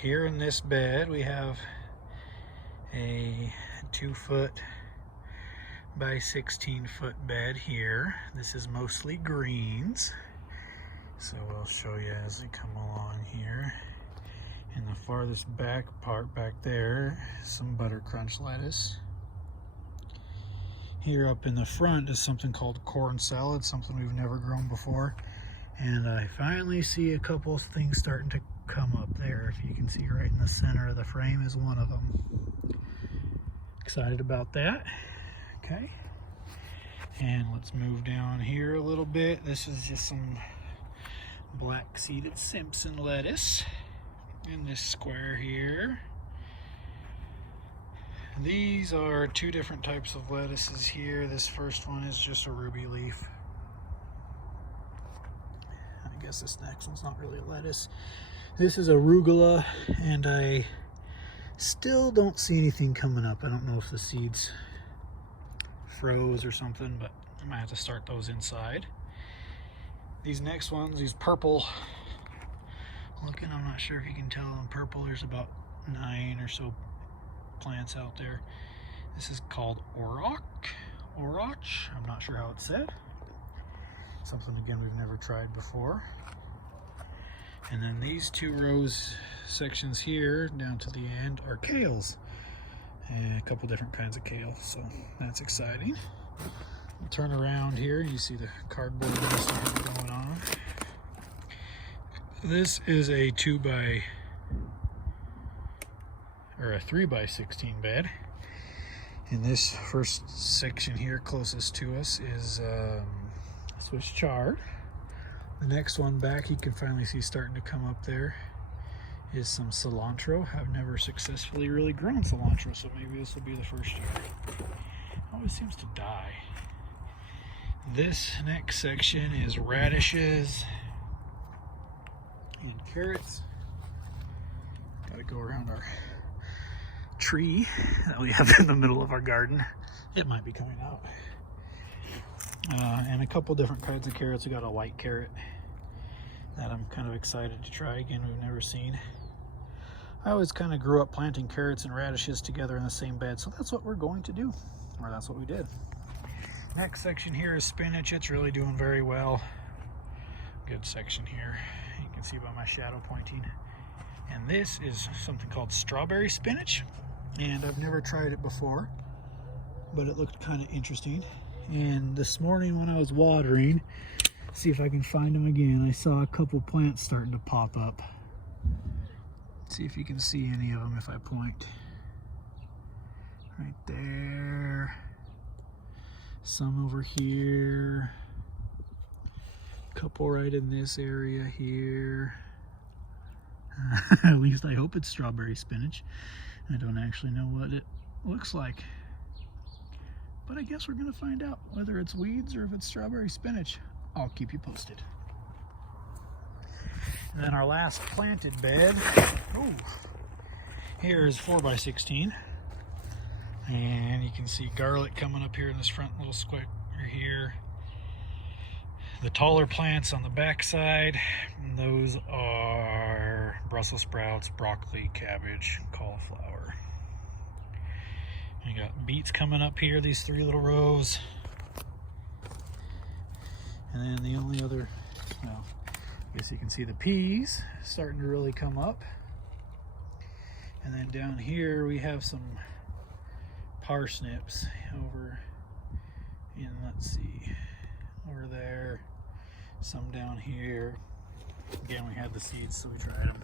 Here in this bed we have a 2-foot by 16-foot bed here. This is mostly greens, so we'll show you as we come along here. In the farthest back part back there, some butter crunch lettuce. Here up in the front is something called corn salad, something we've never grown before. And I finally see a couple of things starting to come up there. If you can see right in the center of the frame is one of them. Excited about that. Okay. And let's move down here a little bit. This is just some black seeded Simpson lettuce in this square here. These are two different types of lettuces here. This first one is just a ruby leaf. I guess this next one's not really a lettuce. This is arugula, and I still don't see anything coming up. I don't know if the seeds froze or something, but I might have to start those inside. These next ones, these purple looking, I'm not sure if you can tell them purple. There's about 9 or so plants out there. This is called Oroch. I'm not sure how it's said. Something again we've never tried before. And then these 2 rows sections here down to the end are kales, and a couple different kinds of kale, so that's exciting. We'll turn around here, you see the cardboard going on. This is a 3 by 16 bed. In this first section here closest to us is Swiss chard. The next one back you can finally see starting to come up there is some cilantro. I've never successfully really grown cilantro, so maybe this will be the first year. It always seems to die. This next section is radishes and carrots. Gotta go around our tree that we have in the middle of our garden. It might be coming out. And a couple different kinds of carrots. We got a white carrot that I'm kind of excited to try again, we've never seen. I always kind of grew up planting carrots and radishes together in the same bed, so that's what we're going to do, or that's what we did. Next section here is spinach. It's really doing very well. Good section here. You can see by my shadow pointing. And this is something called strawberry spinach, and I've never tried it before, but it looked kind of interesting. And this morning when I was watering, see if I can find them again, I saw a couple plants starting to pop up. See if you can see any of them if I point. Right there. Some over here. A couple right in this area here. At least I hope it's strawberry spinach. I don't actually know what it looks like. But I guess we're gonna find out whether it's weeds or if it's strawberry spinach. I'll keep you posted. And then our last planted bed, here is 4 by 16. And you can see garlic coming up here in this front little square here. The taller plants on the back side, those are Brussels sprouts, broccoli, cabbage, cauliflower. You got beets coming up here, these 3 little rows. And then the only other, well, I guess you can see the peas starting to really come up. And then down here we have some parsnips over in, let's see, over there, some down here. Again, we had the seeds, so we tried them.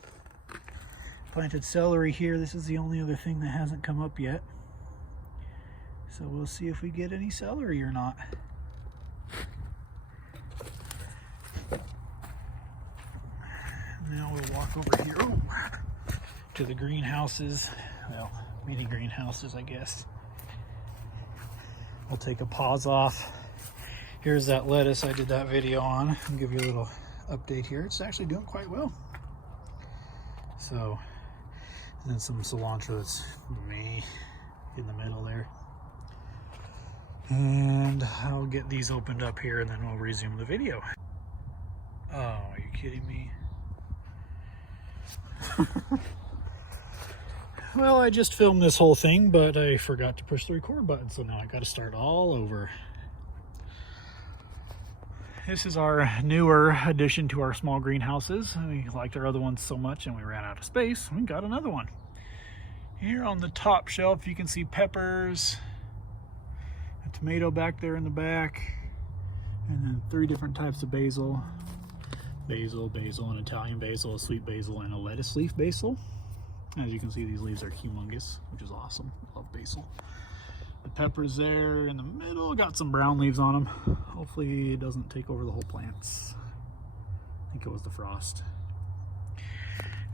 Planted celery here. This is the only other thing that hasn't come up yet. So we'll see if we get any celery or not. Now we'll walk over here to the greenhouses. Well, mini greenhouses, I guess. We'll take a pause off. Here's that lettuce I did that video on. I'll give you a little update here. It's actually doing quite well. So, and then some cilantro that's me in the middle there. And I'll get these opened up here and then we'll resume the video. Oh, are you kidding me? Well, I just filmed this whole thing, but I forgot to push the record button, so now I got to start all over. This is our newer addition to our small greenhouses. We liked our other ones so much and we ran out of space. We got another one. Here on the top shelf you can see peppers, a tomato back there in the back, and then 3 different types of basil. Basil, an Italian basil, a sweet basil, and a lettuce leaf basil. As you can see, these leaves are humongous, which is awesome. I love basil. The peppers there in the middle got some brown leaves on them. Hopefully it doesn't take over the whole plants. I think it was the frost.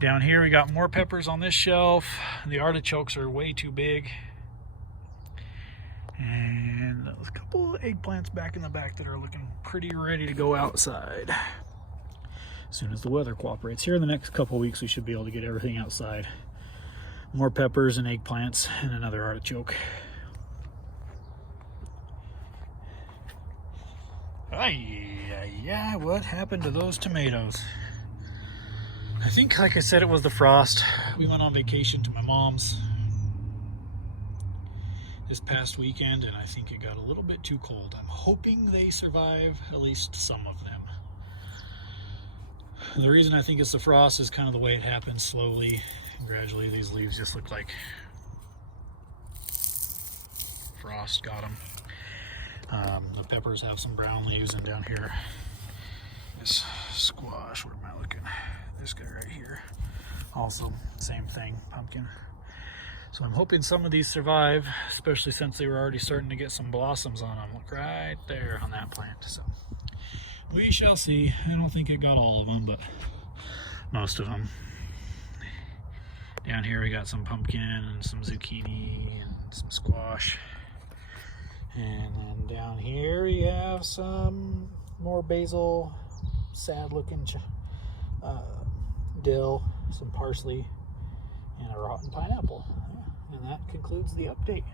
Down here we got more peppers on this shelf. The artichokes are way too big. And there's a couple of eggplants back in the back that are looking pretty ready to go outside. As soon as the weather cooperates. Here in the next couple of weeks we should be able to get everything outside. More peppers and eggplants and another artichoke. Yeah, what happened to those tomatoes? I think, like I said, it was the frost. We went on vacation to my mom's this past weekend, and I think it got a little bit too cold. I'm hoping they survive, at least some of them. The reason I think it's the frost is kind of the way it happens, slowly and gradually. These leaves just look like frost got them. The peppers have some brown leaves, and down here, this squash, where am I looking? This guy right here, also same thing, pumpkin. So I'm hoping some of these survive, especially since they were already starting to get some blossoms on them. Look right there on that plant. So we shall see. I don't think it got all of them, but most of them. Down here we got some pumpkin and some zucchini and some squash. And then down here we have some more basil, sad looking dill, some parsley, and a rotten pineapple. And that concludes the update.